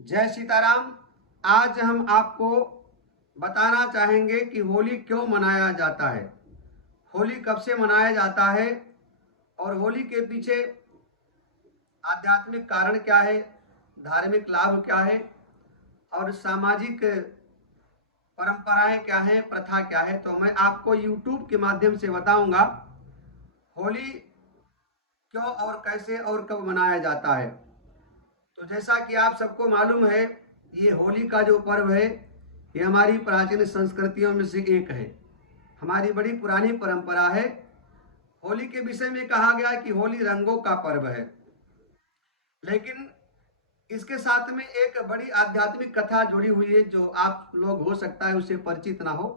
जय सीताराम। आज हम आपको बताना चाहेंगे कि होली क्यों मनाया जाता है, होली कब से मनाया जाता है और होली के पीछे आध्यात्मिक कारण क्या है, धार्मिक लाभ क्या है और सामाजिक परंपराएं क्या है, प्रथा क्या है। तो मैं आपको YouTube के माध्यम से बताऊंगा होली क्यों और कैसे और कब मनाया जाता है। तो जैसा कि आप सबको मालूम है, ये होली का जो पर्व है ये हमारी प्राचीन संस्कृतियों में से एक है, हमारी बड़ी पुरानी परंपरा है। होली के विषय में कहा गया कि होली रंगों का पर्व है, लेकिन इसके साथ में एक बड़ी आध्यात्मिक कथा जुड़ी हुई है जो आप लोग हो सकता है उससे परिचित ना हो।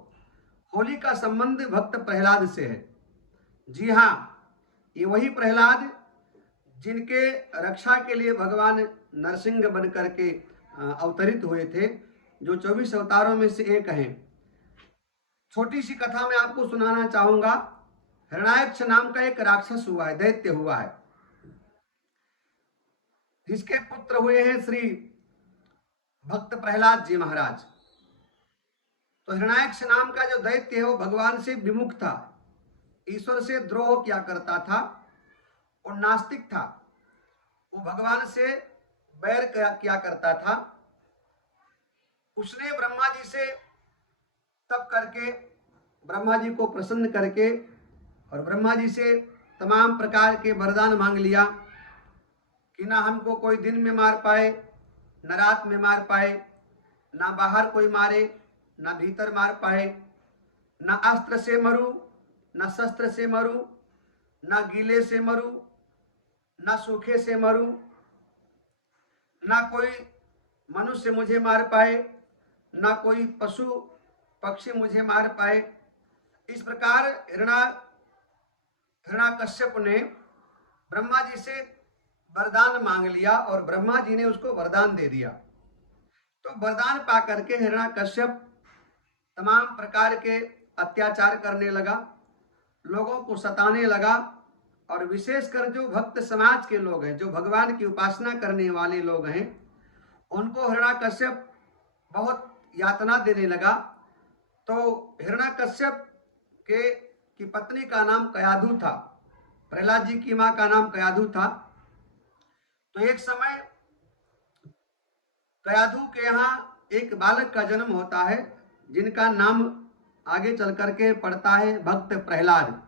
होली का संबंध भक्त प्रहलाद से है। जी हाँ, ये वही प्रहलाद जिनके रक्षा के लिए भगवान नरसिंह बन करके अवतरित हुए थे, जो 24 अवतारों में से एक हैं। छोटी सी कथा मैं आपको सुनाना चाहूंगा। हिरण्याक्ष नाम का एक राक्षस हुआ है, दैत्य हुआ है, जिसके पुत्र हुए हैं श्री भक्त प्रहलाद जी महाराज। तो हिरण्याक्ष नाम का जो दैत्य है वो भगवान से विमुख था, ईश्वर से द्रोह किया करता था और नास्तिक था। वो भगवान से बैर किया करता था। उसने ब्रह्मा जी से तप करके, ब्रह्मा जी को प्रसन्न करके और ब्रह्मा जी से तमाम प्रकार के वरदान मांग लिया कि ना हमको कोई दिन में मार पाए, न रात में मार पाए, ना बाहर कोई मारे, ना भीतर मार पाए, ना अस्त्र से मरूं, ना शस्त्र से मरूं, ना गीले से मरूं, ना सूखे से मरूं, ना कोई मनुष्य मुझे मार पाए, ना कोई पशु पक्षी मुझे मार पाए। इस प्रकार हिरण्याकश्यप ने ब्रह्मा जी से वरदान मांग लिया और ब्रह्मा जी ने उसको वरदान दे दिया। तो वरदान पा करके हिरण्याकश्यप तमाम प्रकार के अत्याचार करने लगा, लोगों को सताने लगा और विशेषकर जो भक्त समाज के लोग हैं, जो भगवान की उपासना करने वाले लोग हैं, उनको हिरण्याकश्यप बहुत यातना देने लगा। तो हिरण्याकश्यप की पत्नी का नाम कयाधु था, प्रहलाद जी की मां का नाम कयाधु था। तो एक समय कयाधु के यहाँ एक बालक का जन्म होता है, जिनका नाम आगे चल करके पड़ता है भक्त प्रहलाद।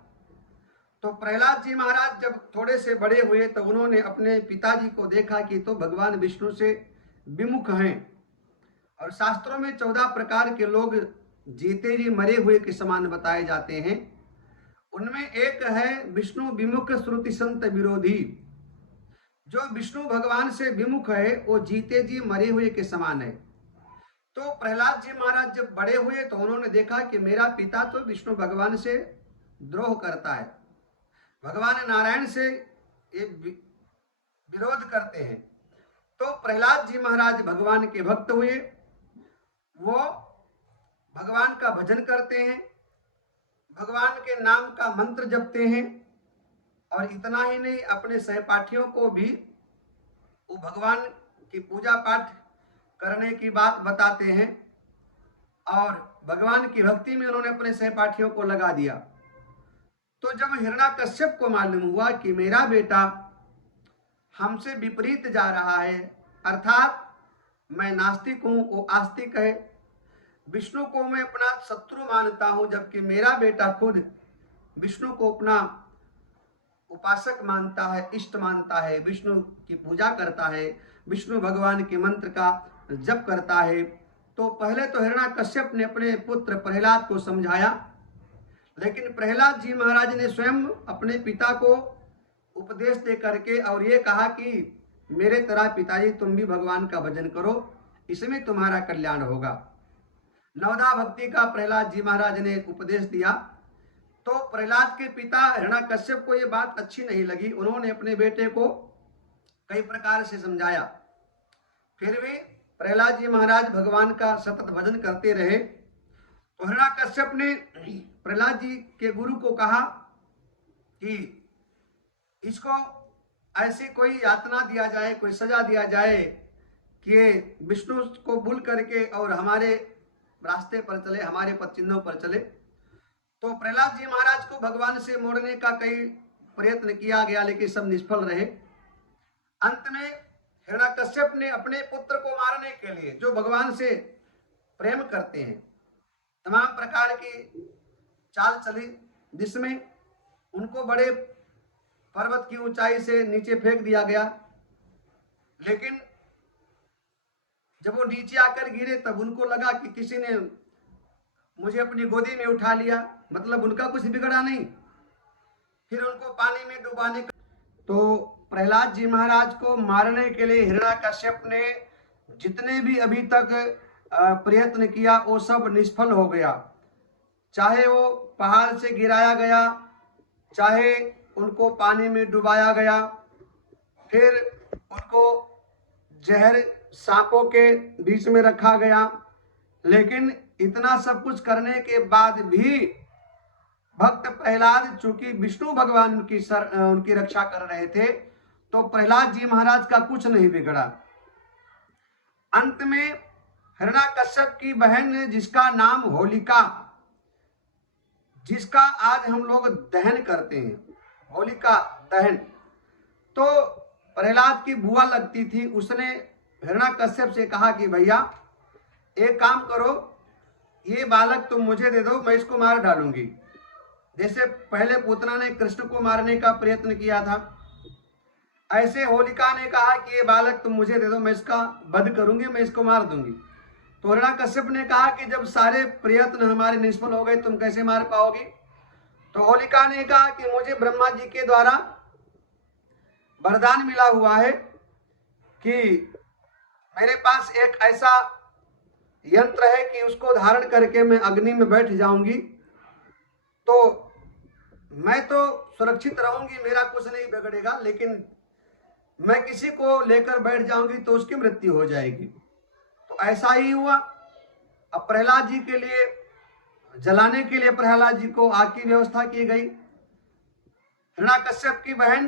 तो प्रहलाद जी महाराज जब थोड़े से बड़े हुए तो उन्होंने अपने पिताजी को देखा कि तो भगवान विष्णु से विमुख हैं और शास्त्रों में 14 प्रकार के लोग जीते जी मरे हुए के समान बताए जाते हैं। उनमें एक है विष्णु विमुख श्रुति संत विरोधी। जो विष्णु भगवान से विमुख है वो जीते जी मरे हुए के समान है। तो प्रहलाद जी महाराज जब बड़े हुए तो उन्होंने देखा कि मेरा पिता तो विष्णु भगवान से द्रोह करता है, भगवान नारायण से ये विरोध करते हैं। तो प्रहलाद जी महाराज भगवान के भक्त हुए, वो भगवान का भजन करते हैं, भगवान के नाम का मंत्र जपते हैं और इतना ही नहीं, अपने सहपाठियों को भी वो भगवान की पूजा पाठ करने की बात बताते हैं और भगवान की भक्ति में उन्होंने अपने सहपाठियों को लगा दिया। तो जब हिरण्याकश्यप को मालूम हुआ कि मेरा बेटा हमसे विपरीत जा रहा है, अर्थात मैं नास्तिक हूं, वो आस्तिक है, विष्णु को मैं अपना शत्रु मानता हूं, जबकि मेरा बेटा खुद विष्णु को अपना उपासक मानता है, इष्ट मानता है, विष्णु की पूजा करता है, विष्णु भगवान के मंत्र का जप करता है। तो पहले तो हिरण्याकश्यप ने अपने पुत्र प्रहलाद को समझाया, लेकिन प्रहलाद जी महाराज ने स्वयं अपने पिता को उपदेश दे करके और ये कहा कि मेरे तरह पिताजी तुम भी भगवान का भजन करो, इसमें तुम्हारा कल्याण होगा। नवदा भक्ति का प्रहलाद जी महाराज ने उपदेश दिया। तो प्रहलाद के पिता हिरण्याकश्यप को ये बात अच्छी नहीं लगी, उन्होंने अपने बेटे को कई प्रकार से समझाया, फिर भी प्रहलाद जी महाराज भगवान का सतत भजन करते रहे। तो हिरण्याकश्यप ने प्रहलाद जी के गुरु को कहा कि इसको ऐसी कोई यातना दिया जाए, कोई सजा दिया जाए कि ये विष्णु को भूल करके और हमारे रास्ते पर चले, हमारे पद चिन्हों पर चले। तो प्रहलाद जी महाराज को भगवान से मोड़ने का कई प्रयत्न किया गया, लेकिन सब निष्फल रहे। अंत में हिरण्यकश्यप ने अपने पुत्र को मारने के लिए, जो भगवान से प्रेम करते हैं, तमाम प्रकार की चाल चली, जिसमें उनको बड़े पर्वत की ऊंचाई से नीचे फेंक दिया गया। लेकिन जब वो नीचे आकर गिरे तब उनको लगा कि किसी ने मुझे अपनी गोदी में उठा लिया, मतलब उनका कुछ बिगड़ा नहीं। फिर उनको पानी में डुबाने का, तो प्रहलाद जी महाराज को मारने के लिए हिरण्यकश्यप ने जितने भी अभी तक प्रयत्न किया वो सब निष्फल हो गया। चाहे वो पहाड़ से गिराया गया, चाहे उनको पानी में डुबाया गया, फिर उनको जहर सांपों के बीच में रखा गया। लेकिन इतना सब कुछ करने के बाद भी भक्त प्रहलाद, चूंकि विष्णु भगवान की उनकी रक्षा कर रहे थे, तो प्रहलाद जी महाराज का कुछ नहीं बिगड़ा। अंत में हिरण्यकश्यप की बहन, जिसका नाम होलिका, जिसका आज हम लोग दहन करते हैं, होलिका दहन, तो प्रहलाद की बुआ लगती थी, उसने हिरण्यकश्यप से कहा कि भैया एक काम करो, ये बालक तुम मुझे दे दो, मैं इसको मार डालूंगी। जैसे पहले पूतना ने कृष्ण को मारने का प्रयत्न किया था, ऐसे होलिका ने कहा कि ये बालक तुम मुझे दे दो, मैं इसका वध करूंगी, मैं इसको मार दूंगी। तो हिरण्यकश्यप ने कहा कि जब सारे प्रयत्न हमारे निष्फल हो गए, तुम कैसे मार पाओगी? तो होलिका ने कहा कि मुझे ब्रह्मा जी के द्वारा वरदान मिला हुआ है कि मेरे पास एक ऐसा यंत्र है कि उसको धारण करके मैं अग्नि में बैठ जाऊंगी तो मैं तो सुरक्षित रहूंगी, मेरा कुछ नहीं बिगड़ेगा, लेकिन मैं किसी को लेकर बैठ जाऊंगी तो उसकी मृत्यु हो जाएगी। तो ऐसा ही हुआ। अब प्रहलाद जी के लिए जलाने के लिए प्रहलाद जी को आग की व्यवस्था की गई। हिरण्यकश्यप की बहन,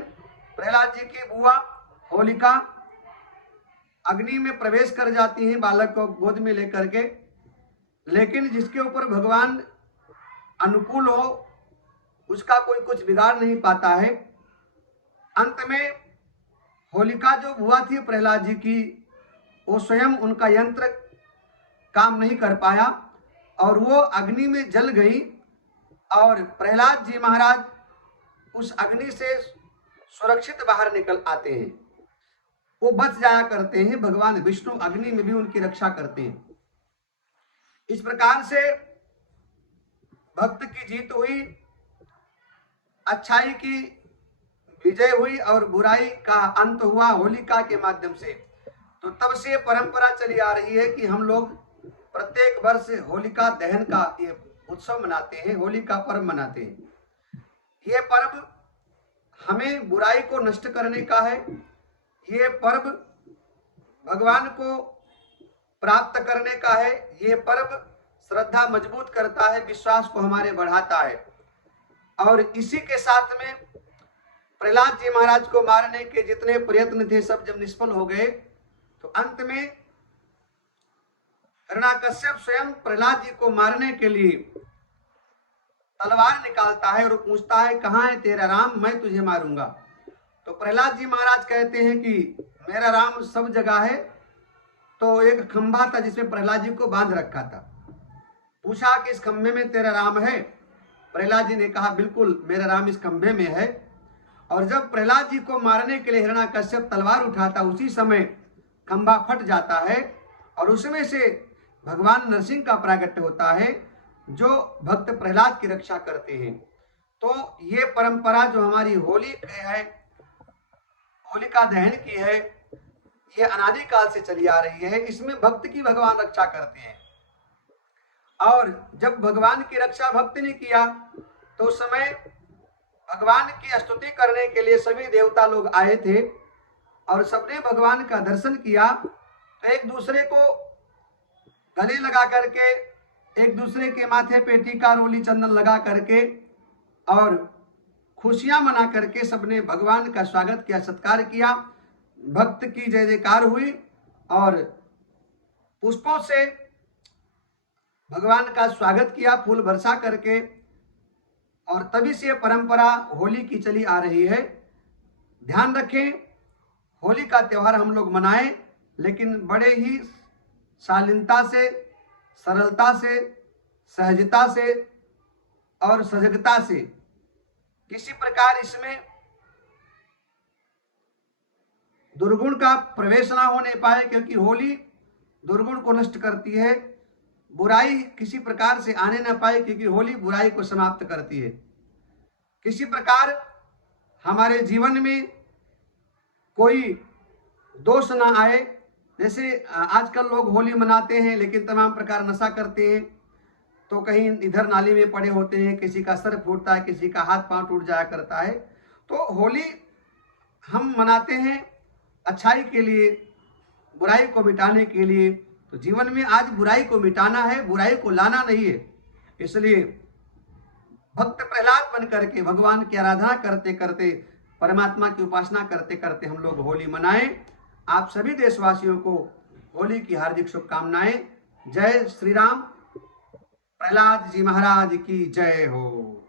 प्रहलाद जी की बुआ होलिका अग्नि में प्रवेश कर जाती हैं बालक को गोद में लेकर के, लेकिन जिसके ऊपर भगवान अनुकूल हो उसका कोई कुछ बिगाड़ नहीं पाता है। अंत में होलिका जो बुआ थी प्रहलाद जी की, वो स्वयं उनका यंत्र काम नहीं कर पाया और वो अग्नि में जल गई और प्रहलाद जी महाराज उस अग्नि से सुरक्षित बाहर निकल आते हैं, वो बच जाया करते हैं। भगवान विष्णु अग्नि में भी उनकी रक्षा करते हैं। इस प्रकार से भक्त की जीत हुई, अच्छाई की विजय हुई और बुराई का अंत हुआ होलिका के माध्यम से। तो तब से परंपरा चली आ रही है कि हम लोग प्रत्येक वर्ष होलिका दहन का ये उत्सव मनाते हैं, होली का पर्व मनाते हैं। ये पर्व हमें बुराई को नष्ट करने का है। ये पर्व भगवान को प्राप्त करने का है। ये पर्व श्रद्धा मजबूत करता है, विश्वास को हमारे बढ़ाता है। और इसी के साथ में प्रहलाद जी महाराज को मारने के जितने प्रयत्न थे सब जब निष्फल हो गए तो अंत में हिरण्यकश्यप स्वयं प्रहलाद जी को मारने के लिए तलवार निकालता है और पूछता है कहाँ है तेरा राम, मैं तुझे मारूंगा। तो प्रहलाद जी महाराज कहते हैं कि मेरा राम सब जगह है। तो एक खंभा था जिसमें प्रहलाद जी को बांध रखा था। पूछा कि इस खंभे में तेरा राम है? प्रहलाद जी ने कहा बिल्कुल मेरा राम इस खंभे में है। और जब प्रहलाद जी को मारने के लिए हिरण्यकश्यप तलवार उठाता, उसी समय खंभा फट जाता है और उसमें से भगवान नरसिंह का प्राकट्य होता है जो भक्त प्रहलाद की रक्षा करते हैं। तो ये परंपरा जो हमारी होली है, होलिका दहन की है, ये अनादिकाल से चली आ रही है। इसमें भक्त की भगवान रक्षा करते हैं। और जब भगवान की रक्षा भक्त ने किया तो उस समय भगवान की स्तुति करने के लिए सभी देवता लोग आए थे और सबने भगवान का दर्शन किया। तो एक दूसरे को गले लगा करके, एक दूसरे के माथे पे टीका रोली चंदन लगा करके और खुशियां मना करके सबने भगवान का स्वागत किया, सत्कार किया। भक्त की जय जयकार हुई और पुष्पों से भगवान का स्वागत किया, फूल बरसा करके, और तभी से परंपरा होली की चली आ रही है। ध्यान रखें, होली का त्यौहार हम लोग मनाएं, लेकिन बड़े ही शालीनता से, सरलता से, सहजता से और सजगता से, किसी प्रकार इसमें दुर्गुण का प्रवेश ना होने पाए, क्योंकि होली दुर्गुण को नष्ट करती है, बुराई किसी प्रकार से आने ना पाए, क्योंकि होली बुराई को समाप्त करती है। किसी प्रकार हमारे जीवन में कोई दोष ना आए। जैसे आजकल लोग होली मनाते हैं लेकिन तमाम प्रकार नशा करते हैं, तो कहीं इधर नाली में पड़े होते हैं, किसी का सर फूटता है, किसी का हाथ पांव टूट जाया करता है। तो होली हम मनाते हैं अच्छाई के लिए, बुराई को मिटाने के लिए। तो जीवन में आज बुराई को मिटाना है, बुराई को लाना नहीं है। इसलिए भक्त प्रहलाद बन करके भगवान की आराधना करते करते, परमात्मा की उपासना करते करते हम लोग होली मनाएं। आप सभी देशवासियों को होली की हार्दिक शुभकामनाएं। जय श्री राम। प्रहलाद जी महाराज की जय हो।